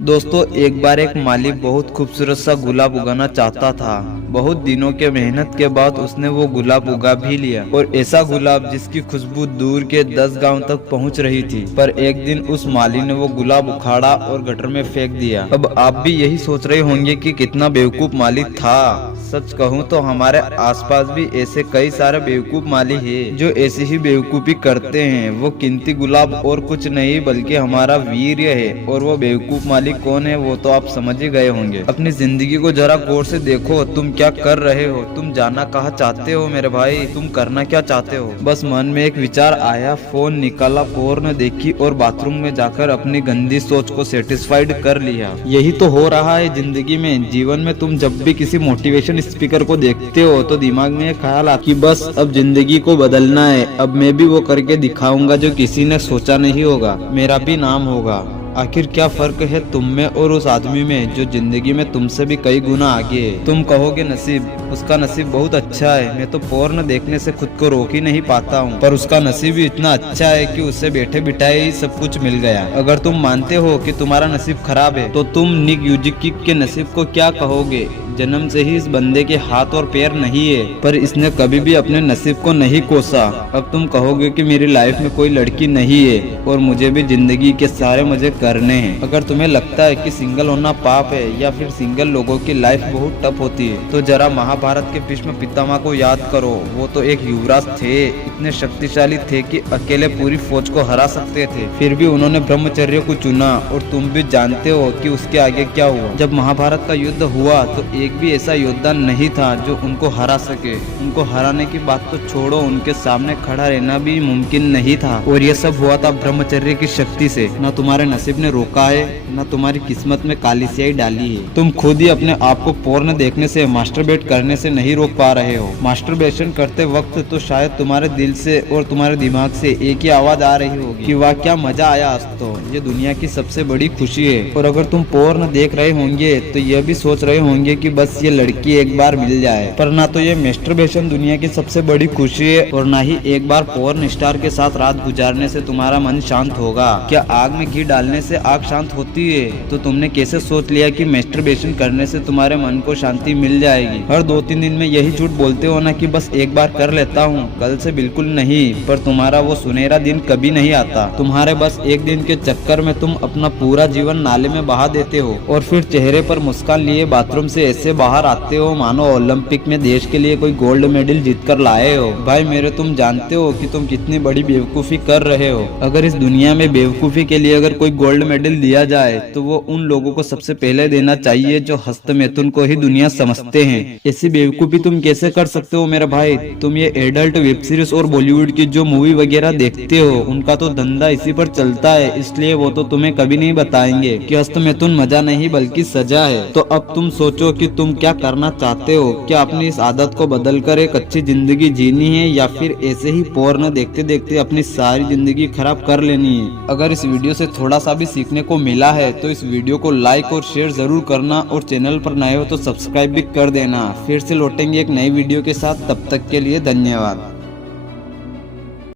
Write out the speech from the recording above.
दोस्तों, एक बार एक माली बहुत खूबसूरत सा गुलाब उगाना चाहता था। बहुत दिनों के मेहनत के बाद उसने वो गुलाब उगा भी लिया, और ऐसा गुलाब जिसकी खुशबू दूर के 10 गांव तक पहुंच रही थी। पर एक दिन उस माली ने वो गुलाब उखाड़ा और गटर में फेंक दिया। अब आप भी यही सोच रहे होंगे कि कितना बेवकूफ माली था। सच कहूँ तो हमारे आसपास भी ऐसे कई सारे बेवकूफ माली हैं जो ऐसी ही बेवकूफी करते हैं। वो कीमती गुलाब और कुछ नहीं बल्कि हमारा वीर्य है। और वो बेवकूफ माली कौन है वो तो आप समझ ही गए होंगे। अपनी जिंदगी को जरा गौर से देखो, तुम क्या कर रहे हो? तुम जाना कहाँ चाहते हो मेरे भाई? तुम करना क्या चाहते हो? बस मन में एक विचार आया, फोन निकाला, पोर्न देखी और बाथरूम में जाकर अपनी गंदी सोच को सेटिस्फाइड कर लिया। यही तो हो रहा है जिंदगी में। जीवन में तुम जब भी किसी मोटिवेशन स्पीकर को देखते हो तो दिमाग में एक ख्याल आता कि बस अब जिंदगी को बदलना है। अब मैं भी वो करके दिखाऊंगा जो किसी ने सोचा नहीं होगा। मेरा भी नाम होगा। आखिर क्या फर्क है तुम में और उस आदमी में जो जिंदगी में तुमसे भी कई गुना आगे है? तुम कहोगे नसीब, उसका नसीब बहुत अच्छा है। मैं तो पोर्न देखने से खुद को रोक ही नहीं पाता हूँ, पर उसका नसीब भी इतना अच्छा है कि उसे बैठे बिठाए ही सब कुछ मिल गया। अगर तुम मानते हो कि तुम्हारा नसीब खराब है तो तुम निक यूजिक के नसीब को क्या कहोगे? जन्म से ही इस बंदे के हाथ और पैर नहीं है, पर इसने कभी भी अपने नसीब को नहीं कोसा। अब तुम कहोगे कि मेरी लाइफ में कोई लड़की नहीं है और मुझे भी जिंदगी के सारे मजे करने हैं। अगर तुम्हें लगता है कि सिंगल होना पाप है या फिर सिंगल लोगों की लाइफ बहुत टफ होती है तो जरा महाभारत के भीष्म पितामह को याद करो। वो तो एक युवराज थे, इतने शक्तिशाली थे कि अकेले पूरी फौज को हरा सकते थे। फिर भी उन्होंने ब्रह्मचर्य को चुना, और तुम भी जानते हो कि उसके आगे क्या हुआ। जब महाभारत का युद्ध हुआ तो एक भी ऐसा योद्धा नहीं था जो उनको हरा सके। उनको हराने की बात तो छोड़ो, उनके सामने खड़ा रहना भी मुमकिन नहीं था। और ये सब हुआ था ब्रह्मचर्य की शक्ति से। न तुम्हारे नसीब ने रोका है, न तुम्हारी किस्मत में काली स्याही डाली है। तुम खुद ही अपने आप को पोर्न देखने से, मास्टरबेट करने से नहीं रोक पा रहे हो। मास्टरबेशन करते वक्त तो शायद तुम्हारे दिल से और तुम्हारे दिमाग से एक ही आवाज आ रही होगी कि वाह क्या मजा आया आज तो, ये दुनिया की सबसे बड़ी खुशी है। और अगर तुम पोर्न देख रहे होंगे तो यह भी सोच रहे होंगे कि बस ये लड़की एक बार मिल जाए। पर ना तो ये मास्टरबेशन दुनिया की सबसे बड़ी खुशी है और ना ही एक बार पोर्न स्टार के साथ रात गुजारने से तुम्हारा मन शांत होगा। क्या आग में घी डालने से आग शांत होती है? तो तुमने कैसे सोच लिया कि मास्टरबेशन करने से तुम्हारे मन को शांति मिल जाएगी? हर 2-3 दिन में यही झूठ बोलते हो ना कि बस एक बार कर लेता हूँ, कल से बिल्कुल नहीं। पर तुम्हारा वो सुनहरा दिन कभी नहीं आता। तुम्हारे बस एक दिन के चक्कर में तुम अपना पूरा जीवन नाले में बहा देते हो और फिर चेहरे पर मुस्कान लिए बाथरूम से ऐसे बाहर आते हो मानो ओलंपिक में देश के लिए कोई गोल्ड मेडल जीत कर लाए हो। भाई मेरे, तुम जानते हो कि तुम कितनी बड़ी बेवकूफी कर रहे हो। अगर इस दुनिया में बेवकूफी के लिए अगर कोई गोल्ड मेडल दिया जाए तो वो उन लोगों को सबसे पहले देना चाहिए जो हस्तमैथुन को ही दुनिया समझते हैं। ऐसी बेवकूफी तुम कैसे कर सकते हो मेरे भाई? तुम ये एडल्ट वेब सीरीज और बॉलीवुड की जो मूवी वगैरह देखते हो उनका तो धंधा इसी पर चलता है, इसलिए वो तो तुम्हें कभी नहीं बताएंगे कि हस्तमैथुन मजा नहीं बल्कि सजा है। तो अब तुम सोचो कि तुम क्या करना चाहते हो। क्या अपनी इस आदत को बदलकर एक अच्छी जिंदगी जीनी है या फिर ऐसे ही पोर्न देखते देखते अपनी सारी जिंदगी खराब कर लेनी है? अगर इस वीडियो से थोड़ा सा भी सीखने को मिला है तो इस वीडियो को लाइक और शेयर जरूर करना, और चैनल पर नए हो तो सब्सक्राइब भी कर देना। फिर से लौटेंगे एक नई वीडियो के साथ, तब तक के लिए धन्यवाद।